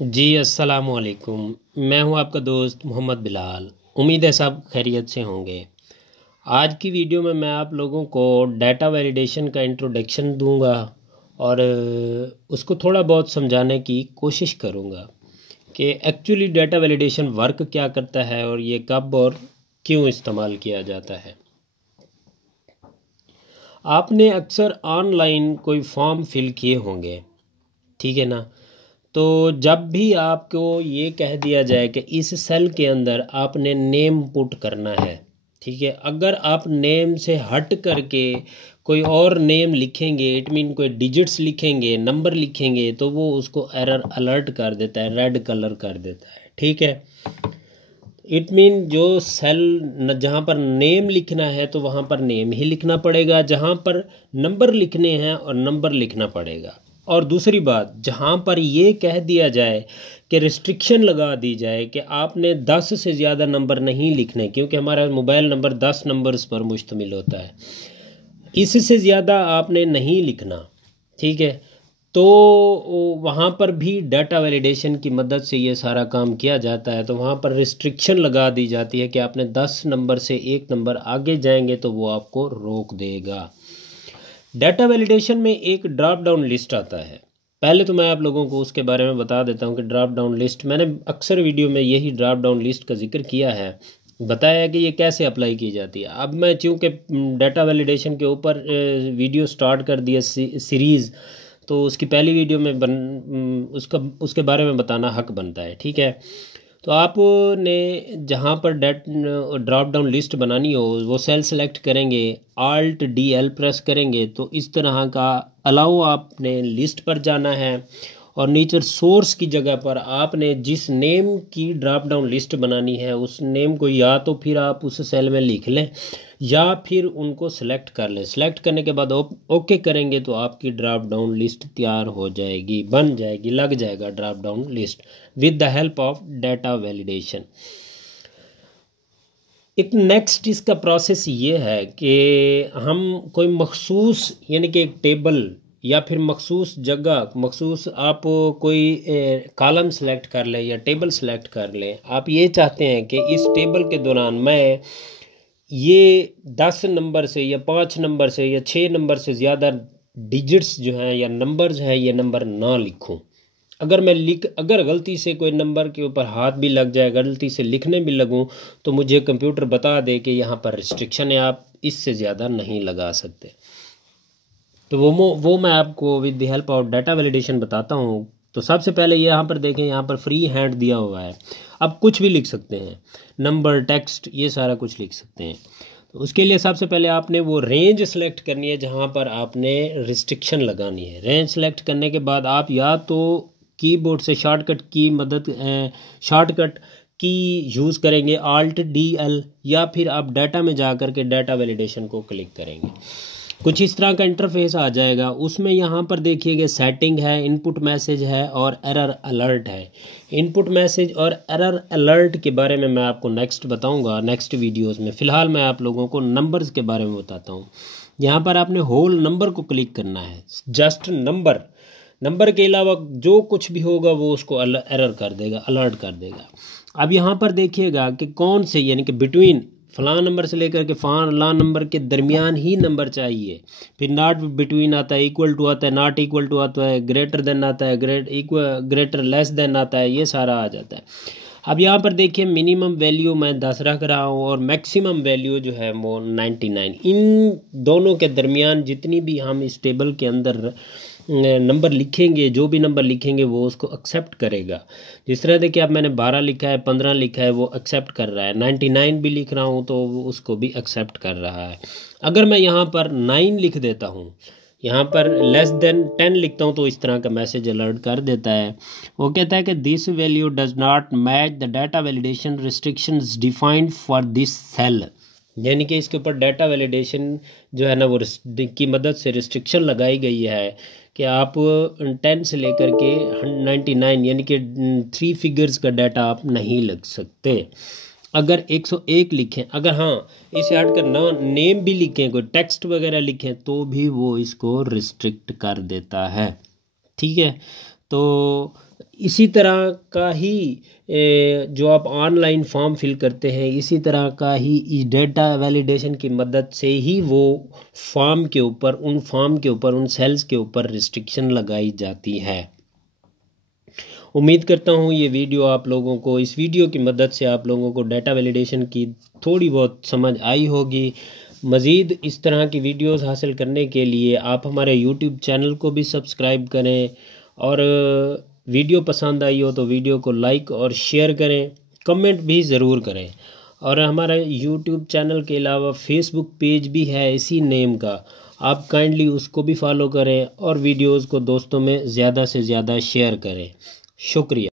जी अस्सलामु अलैकुम। मैं हूं आपका दोस्त मोहम्मद बिलाल। उम्मीद है सब खैरियत से होंगे। आज की वीडियो में मैं आप लोगों को डाटा वैलिडेशन का इंट्रोडक्शन दूंगा और उसको थोड़ा बहुत समझाने की कोशिश करूंगा कि एक्चुअली डाटा वैलिडेशन वर्क क्या करता है और ये कब और क्यों इस्तेमाल किया जाता है। आपने अक्सर ऑनलाइन कोई फॉर्म फिल किए होंगे, ठीक है ना। तो जब भी आपको ये कह दिया जाए कि इस सेल के अंदर आपने नेम पुट करना है, ठीक है, अगर आप नेम से हट करके कोई और नेम लिखेंगे, इट मीन कोई डिजिट्स लिखेंगे, नंबर लिखेंगे, तो वो उसको एरर अलर्ट कर देता है, रेड कलर कर देता है, ठीक है। इट मीन जो सेल जहाँ पर नेम लिखना है तो वहाँ पर नेम ही लिखना पड़ेगा, जहाँ पर नंबर लिखने हैं और नंबर लिखना पड़ेगा। और दूसरी बात, जहाँ पर ये कह दिया जाए कि रिस्ट्रिक्शन लगा दी जाए कि आपने 10 से ज़्यादा नंबर नहीं लिखने, क्योंकि हमारा मोबाइल नंबर 10 नंबर्स पर मुश्तमिल होता है, इससे ज़्यादा आपने नहीं लिखना, ठीक है। तो वहाँ पर भी डाटा वैलिडेशन की मदद से ये सारा काम किया जाता है। तो वहाँ पर रिस्ट्रिक्शन लगा दी जाती है कि आपने 10 नंबर से एक नंबर आगे जाएंगे तो वो आपको रोक देगा। डाटा वैलिडेशन में एक ड्रॉप डाउन लिस्ट आता है। पहले तो मैं आप लोगों को उसके बारे में बता देता हूँ कि ड्रॉप डाउन लिस्ट, मैंने अक्सर वीडियो में यही ड्रॉप डाउन लिस्ट का जिक्र किया है, बताया कि ये कैसे अप्लाई की जाती है। अब मैं चूँकि डाटा वैलिडेशन के ऊपर वीडियो स्टार्ट कर दिया सीरीज़, तो उसकी पहली वीडियो में उसके बारे में बताना हक बनता है, ठीक है। तो आपने जहाँ पर ड्रॉप डाउन लिस्ट बनानी हो वो सेल सेलेक्ट करेंगे, आल्ट डी एल प्रेस करेंगे तो इस तरह का अलाउ आपने लिस्ट पर जाना है। और नीचे सोर्स की जगह पर आपने जिस नेम की ड्रॉप डाउन लिस्ट बनानी है उस नेम को या तो फिर आप उस सेल में लिख लें या फिर उनको सेलेक्ट कर लें। सेलेक्ट करने के बाद ओके करेंगे तो आपकी ड्रॉप डाउन लिस्ट तैयार हो जाएगी, बन जाएगी, लग जाएगा drop down list with the help of data validation. एक नेक्स्ट इसका प्रोसेस ये है कि हम कोई मखसूस यानी कि एक टेबल या फिर मखसूस जगह, मखसूस आप कोई कॉलम सेलेक्ट कर लें या टेबल सेलेक्ट कर लें। आप ये चाहते हैं कि इस टेबल के दौरान मैं ये 10 नंबर से या 5 नंबर से या 6 नंबर से ज़्यादा डिजिट्स जो हैं या नंबर्स हैं ये नंबर ना लिखूं। अगर गलती से कोई नंबर के ऊपर हाथ भी लग जाए, गलती से लिखने भी लगूं, तो मुझे कंप्यूटर बता दे कि यहाँ पर रिस्ट्रिक्शन है, आप इससे ज़्यादा नहीं लगा सकते। तो वो मैं आपको with the help of data validation बताता हूँ। तो सबसे पहले यहाँ पर देखें, यहाँ पर फ्री हैंड दिया हुआ है, आप कुछ भी लिख सकते हैं, नंबर, टेक्स्ट, ये सारा कुछ लिख सकते हैं। तो उसके लिए सबसे पहले आपने वो रेंज सेलेक्ट करनी है जहाँ पर आपने रिस्ट्रिक्शन लगानी है। रेंज सेलेक्ट करने के बाद आप या तो कीबोर्ड से शॉर्टकट की यूज़ करेंगे, आल्ट डी एल, या फिर आप डाटा में जा कर के डाटा वैलिडेशन को क्लिक करेंगे। कुछ इस तरह का इंटरफेस आ जाएगा। उसमें यहाँ पर देखिएगा सेटिंग है, इनपुट मैसेज है और एरर अलर्ट है। इनपुट मैसेज और एरर अलर्ट के बारे में मैं आपको नेक्स्ट बताऊंगा, नेक्स्ट वीडियोस में। फ़िलहाल मैं आप लोगों को नंबर्स के बारे में बताता हूँ। यहाँ पर आपने होल नंबर को क्लिक करना है, जस्ट नंबर। नंबर के अलावा जो कुछ भी होगा वो उसको एरर कर देगा, अलर्ट कर देगा। अब यहाँ पर देखिएगा कि कौन से, यानी कि बिटवीन फलां नंबर से लेकर के फलां नंबर के दरमियान ही नंबर चाहिए। फिर नॉट बिटवीन आता है, इक्वल टू आता है, नॉट इक्वल टू आता है, ग्रेटर देन आता है, ग्रेटर लेस देन आता है, ये सारा आ जाता है। अब यहाँ पर देखिए मिनिमम वैल्यू मैं 10 रख रहा हूँ और मैक्सिमम वैल्यू जो है वो 99। इन दोनों के दरमियान जितनी भी हम इस टेबल के अंदर नंबर लिखेंगे, जो भी नंबर लिखेंगे वो उसको एक्सेप्ट करेगा। जिस तरह देखिए अब मैंने 12 लिखा है, 15 लिखा है, वो एक्सेप्ट कर रहा है। 99 भी लिख रहा हूँ तो वो उसको भी एक्सेप्ट कर रहा है। अगर मैं यहाँ पर 9 लिख देता हूँ, यहाँ पर लेस देन 10 लिखता हूँ, तो इस तरह का मैसेज अलर्ट कर देता है। वो कहता है कि this value does not match the data validation restrictions defined for this cell, यानी कि इसके ऊपर डाटा वैलिडेशन जो है ना वो की मदद से रिस्ट्रिक्शन लगाई गई है कि आप 10 से लेकर के 99 यानी कि 3 फिगर्स का डाटा आप नहीं लग सकते। अगर 101 लिखें, अगर हाँ इसे हट कर ना नेम भी लिखें, कोई टेक्स्ट वगैरह लिखें, तो भी वो इसको रिस्ट्रिक्ट कर देता है, ठीक है। तो इसी तरह का ही जो आप ऑनलाइन फॉर्म फिल करते हैं, इसी तरह का ही इस डेटा वैलिडेशन की मदद से ही वो फॉर्म के ऊपर, उन सेल्स के ऊपर रिस्ट्रिक्शन लगाई जाती है। उम्मीद करता हूँ ये वीडियो आप लोगों को, इस वीडियो की मदद से आप लोगों को डेटा वैलिडेशन की थोड़ी बहुत समझ आई होगी। मज़ीद इस तरह की वीडियोस हासिल करने के लिए आप हमारे यूट्यूब चैनल को भी सब्सक्राइब करें, और वीडियो पसंद आई हो तो वीडियो को लाइक और शेयर करें, कमेंट भी ज़रूर करें। और हमारा यूट्यूब चैनल के अलावा फेसबुक पेज भी है इसी नेम का, आप काइंडली उसको भी फॉलो करें और वीडियोस को दोस्तों में ज़्यादा से ज़्यादा शेयर करें। शुक्रिया।